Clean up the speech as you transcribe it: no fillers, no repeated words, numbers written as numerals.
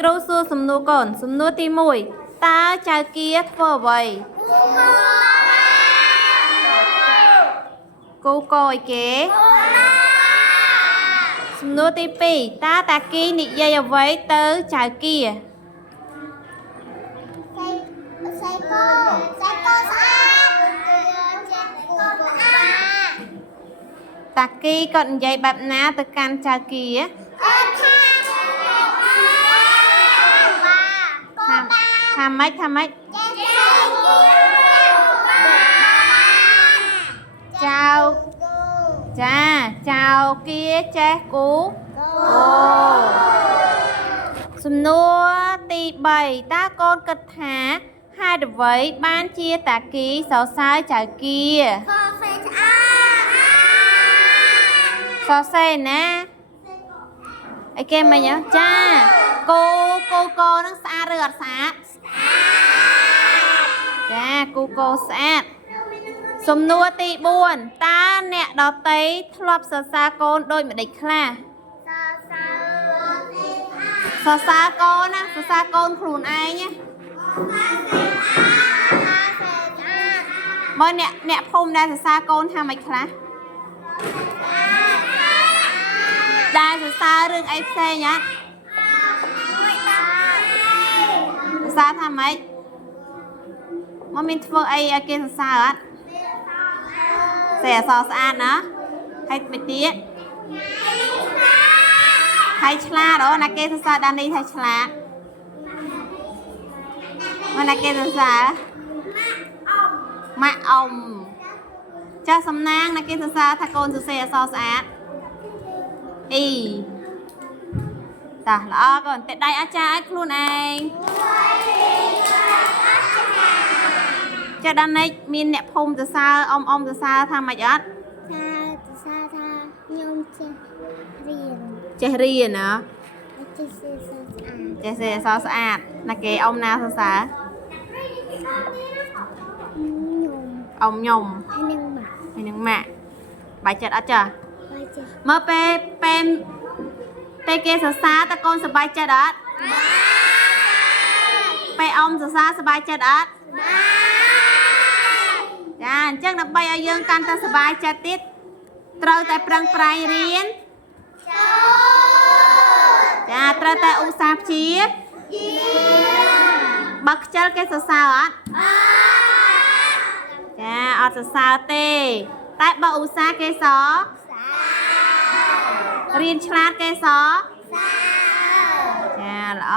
គ្រូសួរសំណួរកូនសំណួរទី1តើចៅគាធ្វើអ្វីគូកអីគេសំណួរទី2តើតាគីនិយាយអ្វីទៅចៅគាតាគីគាត់និយាយបែបណាទៅកាន់ចៅគាថាម៉េចចៅចាចៅគាចេះគូអូសំណួរទី3តើកូនគិតថាហេតុអ្វីបានជាតាគីសរសើរចៅគាសរសេរណាអីគេមិញចាគូនឹងស្អាតឬអត់ស្អាតចាគូស្អាតសំណួរទី4តើអ្នកដតីធ្លាប់សរសើរកូនដូចម្ដេចខ្លះសរសើរកូនណាសរសើរកូនខ្លួនឯងណាបើអ្នកភូមិដែលសរសើរកូនថាម៉េចខ្លះដែលសរសើររឿងអីផ្សេងអត់សរសើរថាម៉េចមកមានធ្វើអីឲ្យគេសរសើរអត់សេអសស្អាតណាហើយទៅទៀតហើយឆ្លាតអូណាគេសរសើរដានីថាឆ្លាតមកណាគេសរសើរម៉ាក់អ៊ំចាស់សំណាងណាគេសរសើរថាកូនសរសេរអសស្អាតអ៊ីតាល្អកូនតែដៃអាចារ្យឲ្យខ្លួនឯងចាដានីមានអ្នកភូមិសរសើរអ៊ំសរសើរថាម៉េចអត់សរសើរថាខ្ញុំចេះរៀនណាចេះសេអស្អាតចេះសេអសស្អាតណាគេអ៊ំណាសរសើរអ៊ំខ្ញុំហើយនឹងម៉ាក់បាយចិត្តអត់ចាបាយចិត្តមើលពេលគេសរសើរតើកូនសប្បាយចិត្តអត់ពេលអ៊ំសរសើរសប្បាយចិត្តអត់ចាអញ្ចឹងដើម្បីឲ្យយើងកាន់តែសប្បាយចិត្តទៀតត្រូវតែប្រឹងប្រែងរៀនចាត្រូវតែឧស្សាហ៍ព្យាបើខ្ជិលគេសរសើរអត់ចាអត់សរសើរទេតែបើឧស្សាហ៍គេសររៀនឆ្លាតគេសរចាល្អ